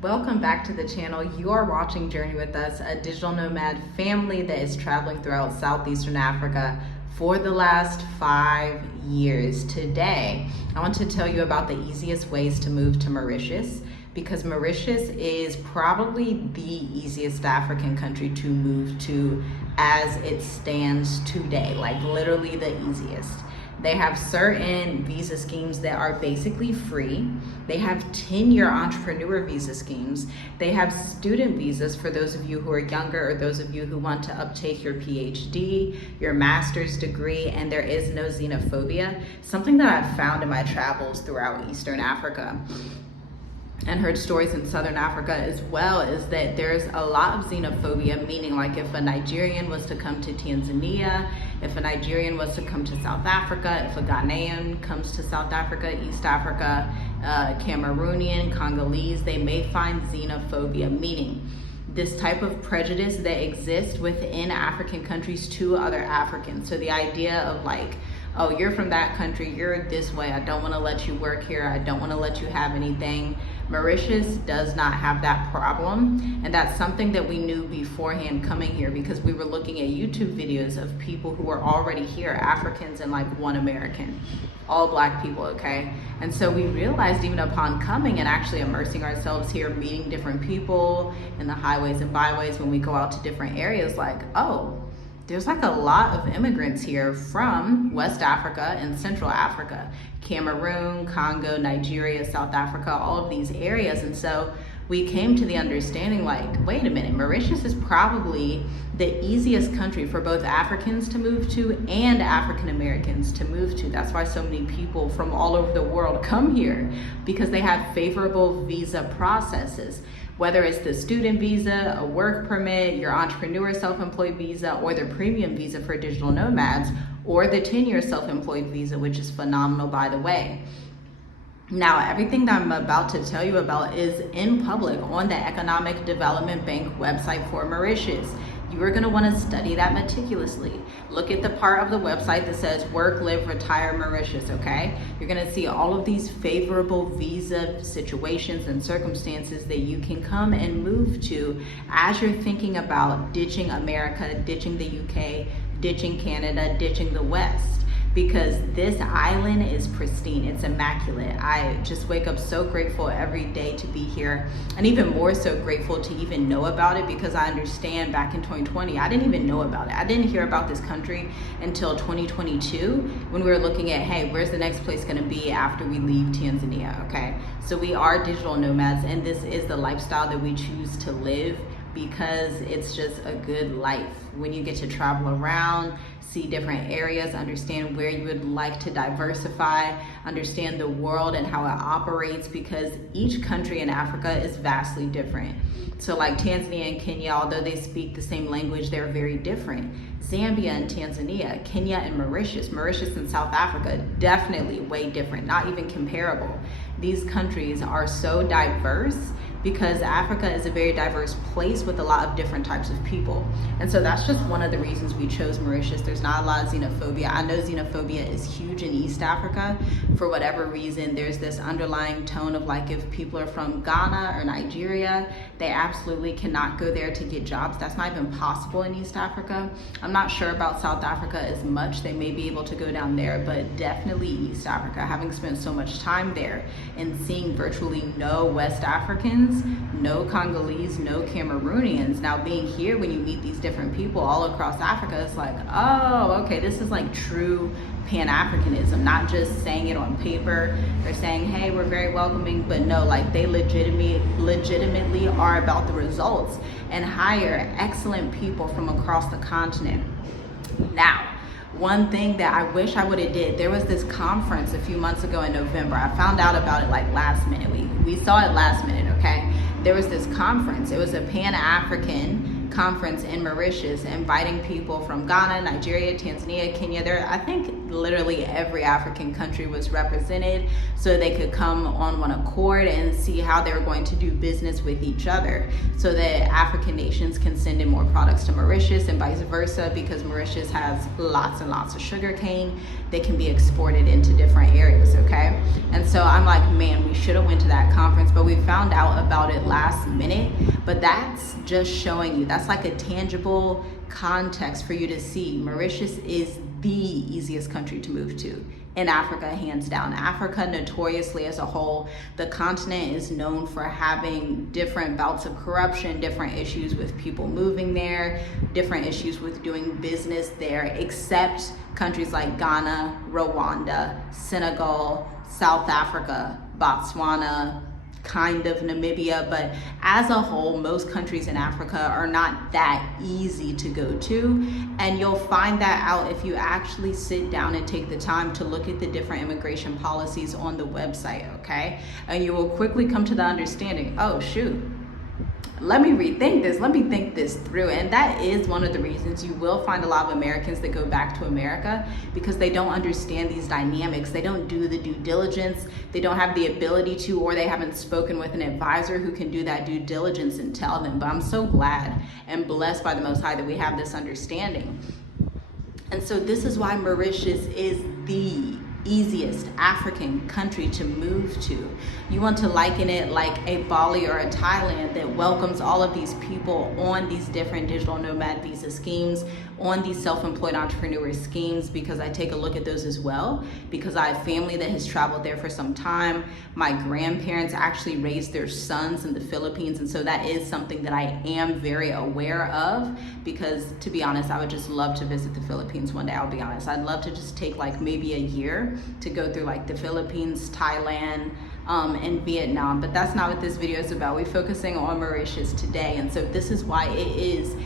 Welcome back to the channel. You are watching Journey with Us, a digital nomad family that is traveling throughout Southeastern Africa for the last 5 years. Today, I want to tell you about the easiest ways to move to Mauritius, because Mauritius is probably the easiest African country to move to as it stands today, like literally the easiest. They have certain visa schemes that are basically free. They have 10-year entrepreneur visa schemes. They have student visas for those of you who are younger or those of you who want to uptake your PhD, your master's degree, and there is no xenophobia. Something that I've found in my travels throughout Eastern Africa and heard stories in Southern Africa as well is that there's a lot of xenophobia, meaning like if a Nigerian was to come to Tanzania, if a Nigerian was to come to South Africa, if a Ghanaian comes to South Africa, East Africa, Cameroonian, Congolese, they may find xenophobia, meaning this type of prejudice that exists within African countries to other Africans. So the idea of like, oh, you're from that country, you're this way, I don't want to let you work here, I don't want to let you have anything. Mauritius does not have that problem, and that's something that we knew beforehand coming here, because we were looking at YouTube videos of people who were already here, Africans and like one American, all Black people, okay? And so we realized even upon coming and actually immersing ourselves here, meeting different people in the highways and byways when we go out to different areas, like, oh, there's like a lot of immigrants here from West Africa and Central Africa, Cameroon, Congo, Nigeria, South Africa, all of these areas. And so we came to the understanding like, wait a minute, Mauritius is probably the easiest country for both Africans to move to and African Americans to move to. That's why so many people from all over the world come here, because they have favorable visa processes. Whether it's the student visa, a work permit, your entrepreneur self-employed visa, or the premium visa for digital nomads, or the 10-year self-employed visa, which is phenomenal, by the way. Now, everything that I'm about to tell you about is in public on the Economic Development Bank website for Mauritius. You are going to want to study that meticulously. Look at the part of the website that says work, live, retire Mauritius, okay? You're going to see all of these favorable visa situations and circumstances that you can come and move to as you're thinking about ditching America, ditching the UK, ditching Canada, ditching the West. Because this island is pristine, it's immaculate. I just wake up so grateful every day to be here, and even more so grateful to even know about it, because I understand back in 2020, I didn't even know about it. I didn't hear about this country until 2022 when we were looking at, hey, where's the next place gonna be after we leave Tanzania, okay? So we are digital nomads, and this is the lifestyle that we choose to live, because it's just a good life when you get to travel around, see different areas, understand where you would like to diversify, understand the world and how it operates, because each country in Africa is vastly different. So like Tanzania and Kenya, although they speak the same language, they're very different. Zambia and Tanzania, Kenya and Mauritius and South Africa, definitely way different, not even comparable. These countries are so diverse because Africa is a very diverse place with a lot of different types of people. And so that's just one of the reasons we chose Mauritius. There's not a lot of xenophobia. I know xenophobia is huge in East Africa. For whatever reason, there's this underlying tone of like, if people are from Ghana or Nigeria, they absolutely cannot go there to get jobs. That's not even possible in East Africa. I'm not sure about South Africa as much. They may be able to go down there, but definitely East Africa, having spent so much time there and seeing virtually no West Africans, no Congolese, no Cameroonians. Now being here, when you meet these different people all across Africa, it's like, oh, okay, this is like true Pan-Africanism, not just saying it on paper. They're saying, hey, we're very welcoming, but no, like they legitimately are about the results and hire excellent people from across the continent. Now, one thing that I wish I would have did, there was this conference a few months ago in November. I found out about it like last minute. We saw it last minute, okay? There was this conference. It was a Pan-African conference in Mauritius, inviting people from Ghana, Nigeria, Tanzania, Kenya. I think literally every African country was represented, so they could come on one accord and see how they were going to do business with each other, so that African nations can send in more products to Mauritius and vice versa, because Mauritius has lots and lots of sugar cane that can be exported into different areas, okay? And so I'm like, man, we should have went to that conference, but we found out about it last minute. But that's just showing you, that's like a tangible context for you to see. Mauritius is the easiest country to move to in Africa, hands down. Africa, notoriously as a whole, the continent is known for having different bouts of corruption, different issues with people moving there, different issues with doing business there, except countries like Ghana, Rwanda, Senegal, South Africa, Botswana, kind of Namibia. But as a whole, most countries in Africa are not that easy to go to, and you'll find that out if you actually sit down and take the time to look at the different immigration policies on the website, okay? And you will quickly come to the understanding, oh shoot, let me rethink this, let me think this through. And that is one of the reasons you will find a lot of Americans that go back to America, because they don't understand these dynamics. They don't do the due diligence, they don't have the ability to, or they haven't spoken with an advisor who can do that due diligence and tell them. But I'm so glad and blessed by the Most High that we have this understanding. And so this is why Mauritius is the easiest African country to move to. You want to liken it like a Bali or a Thailand that welcomes all of these people on these different digital nomad visa schemes, on these self-employed entrepreneur schemes, because I take a look at those as well, because I have family that has traveled there for some time. My grandparents actually raised their sons in the Philippines, and so that is something that I am very aware of, because to be honest, I would just love to visit the Philippines one day. I'll be honest, I'd love to just take like maybe a year to go through like the Philippines, Thailand, and Vietnam. But that's not what this video is about. We're focusing on Mauritius today, and so this is why it is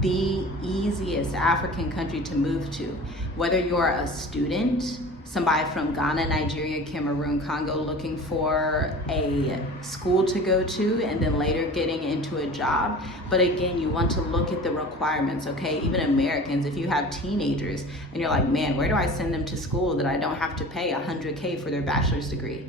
the easiest African country to move to. Whether you're a student, somebody from Ghana, Nigeria, Cameroon, Congo looking for a school to go to and then later getting into a job. But again, you want to look at the requirements, okay? Even Americans, if you have teenagers and you're like, man, where do I send them to school that I don't have to pay $100K for their bachelor's degree?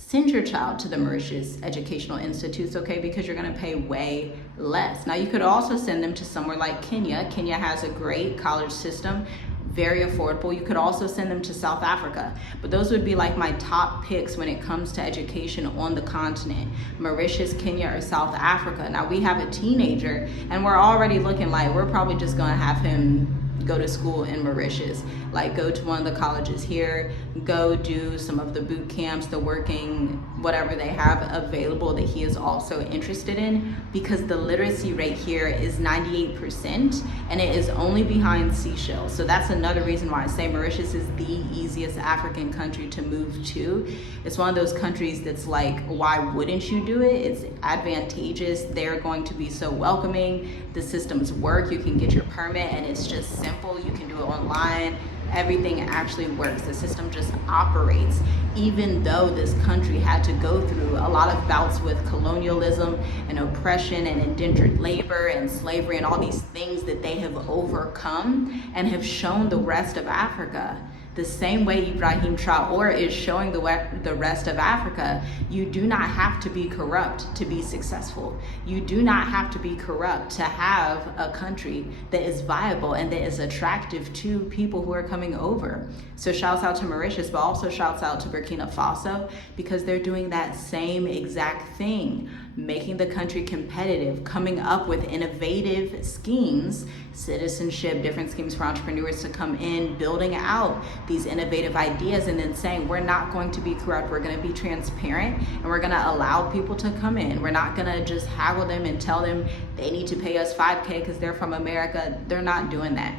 Send your child to the Mauritius Educational Institutes, okay, because you're gonna pay way less. Now, you could also send them to somewhere like Kenya. Kenya has a great college system, very affordable. You could also send them to South Africa, but those would be like my top picks when it comes to education on the continent: Mauritius, Kenya, or South Africa. Now, we have a teenager and we're already looking like we're probably just gonna have him go to school in Mauritius, like go to one of the colleges here, go do some of the boot camps, the working, whatever they have available that he is also interested in, because the literacy rate here is 98% and it is only behind Seychelles. So that's another reason why I say Mauritius is the easiest African country to move to. It's one of those countries that's like, why wouldn't you do it? It's advantageous. They're going to be so welcoming. The systems work. You can get your permit and it's just simple. You can do it online. Everything actually works. The system just operates, even though this country had to go through a lot of bouts with colonialism and oppression and indentured labor and slavery and all these things that they have overcome and have shown the rest of Africa. The same way Ibrahim Traore is showing the rest of Africa, you do not have to be corrupt to be successful. You do not have to be corrupt to have a country that is viable and that is attractive to people who are coming over. So shouts out to Mauritius, but also shouts out to Burkina Faso, because they're doing that same exact thing, making the country competitive, coming up with innovative schemes, citizenship, different schemes for entrepreneurs to come in, building out these innovative ideas, and then saying, we're not going to be corrupt, we're going to be transparent, and we're going to allow people to come in. We're not going to just haggle them and tell them they need to pay us $5K because they're from America. They're not doing that.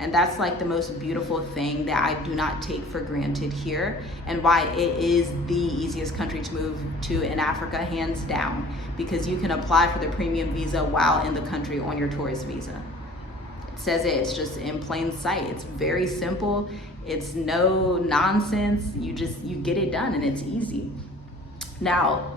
And that's like the most beautiful thing that I do not take for granted here, and why it is the easiest country to move to in Africa, hands down, because you can apply for the premium visa while in the country on your tourist visa. It says it's just in plain sight. It's very simple. It's no nonsense. You get it done and it's easy. Now,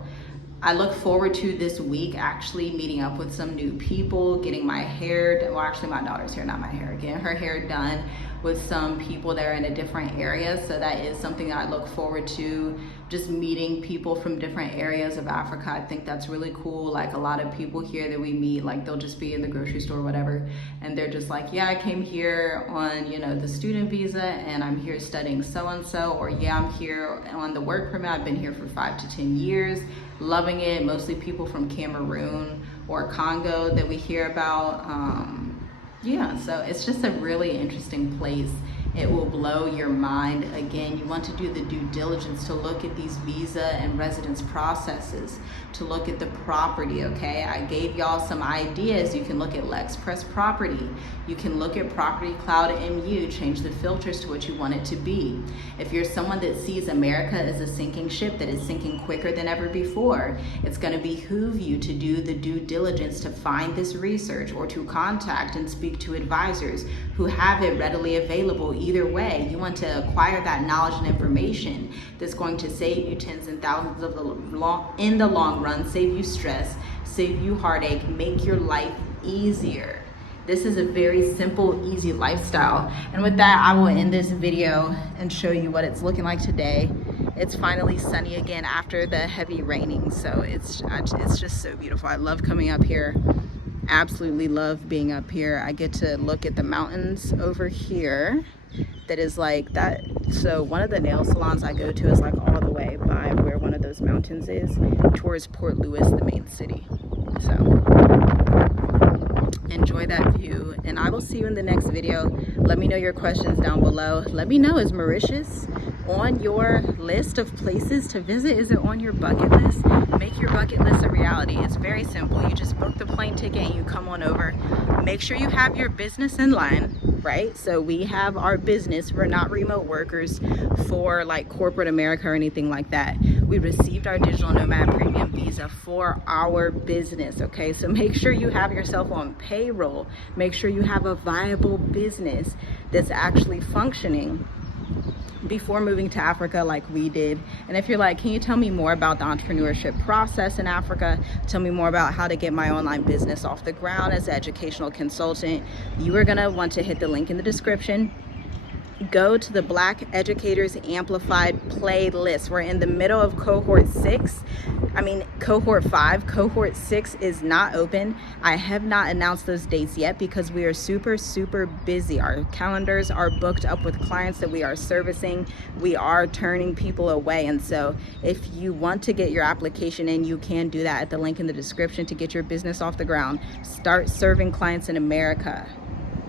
I look forward to this week actually meeting up with some new people, getting my hair done. Well, actually my daughter's hair, not my hair. Getting her hair done with some people that are in a different area. So that is something that I look forward to, just meeting people from different areas of Africa. I think that's really cool. Like a lot of people here that we meet, like they'll just be in the grocery store or whatever, and they're just like, yeah, I came here on, you know, the student visa and I'm here studying so-and-so, or yeah, I'm here on the work permit. I've been here for 5 to 10 years, loving it. Mostly people from Cameroon or Congo that we hear about. Yeah, so it's just a really interesting place. It will blow your mind. Again, you want to do the due diligence to look at these visa and residence processes, to look at the property, okay? I gave y'all some ideas. You can look at LexPress Property. You can look at Property Cloud MU, change the filters to what you want it to be. If you're someone that sees America as a sinking ship that is sinking quicker than ever before, it's gonna behoove you to do the due diligence to find this research, or to contact and speak to advisors who have it readily available. Either way, you want to acquire that knowledge and information that's going to save you tens and thousands in the long run, save you stress, save you heartache, make your life easier. This is a very simple, easy lifestyle. And with that, I will end this video and show you what it's looking like today. It's finally sunny again after the heavy raining, so it's just so beautiful. I love coming up here. Absolutely love being up here. I get to look at the mountains over here. That is like that. So one of the nail salons I go to is like all the way by where one of those mountains is, towards Port Louis, the main city. So enjoy that view, and I will see you in the next video. Let me know your questions down below. Let me know, is Mauritius on your list of places to visit? Is it on your bucket list? Make your bucket list a reality. It's very simple. You just book the plane ticket and you come on over. Make sure you have your business in line, right? So we have our business. We're not remote workers for like corporate America or anything like that. We received our digital nomad premium visa for our business, okay? So make sure you have yourself on payroll. Make sure you have a viable business that's actually functioning before moving to Africa like we did. And if you're like, can you tell me more about the entrepreneurship process in Africa? Tell me more about how to get my online business off the ground as an educational consultant. You are gonna want to hit the link in the description. Go to the Black Educators Amplified playlist. We're in the middle of cohort 5. Cohort 6 is not open. I have not announced those dates yet because we are super busy. Our calendars are booked up with clients that we are servicing. We are turning people away, and so if you want to get your application in, you can do that at the link in the description to get your business off the ground. Start serving clients in America.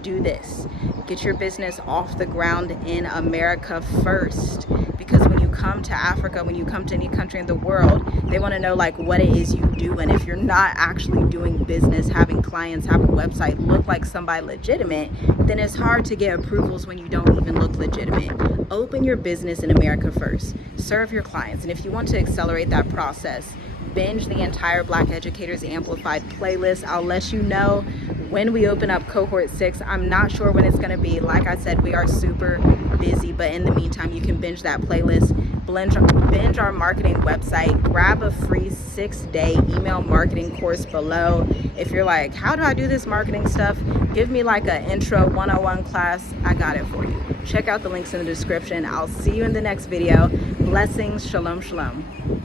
Do this. Get your business off the ground in America first, because when you come to Africa, when you come to any country in the world, they want to know like what it is you do. And if you're not actually doing business, having clients, have a website, look like somebody legitimate, then it's hard to get approvals when you don't even look legitimate. Open your business in America first. Serve your clients. And if you want to accelerate that process, binge the entire Black Educators Amplified playlist. I'll let you know when we open up cohort 6. I'm not sure when it's going to be. Like I said, we are super busy, but in the meantime, you can binge that playlist, binge our marketing website, grab a free 6-day email marketing course below. If you're like, how do I do this marketing stuff? Give me like an intro 101 class. I got it for you. Check out the links in the description. I'll see you in the next video. Blessings. Shalom, shalom.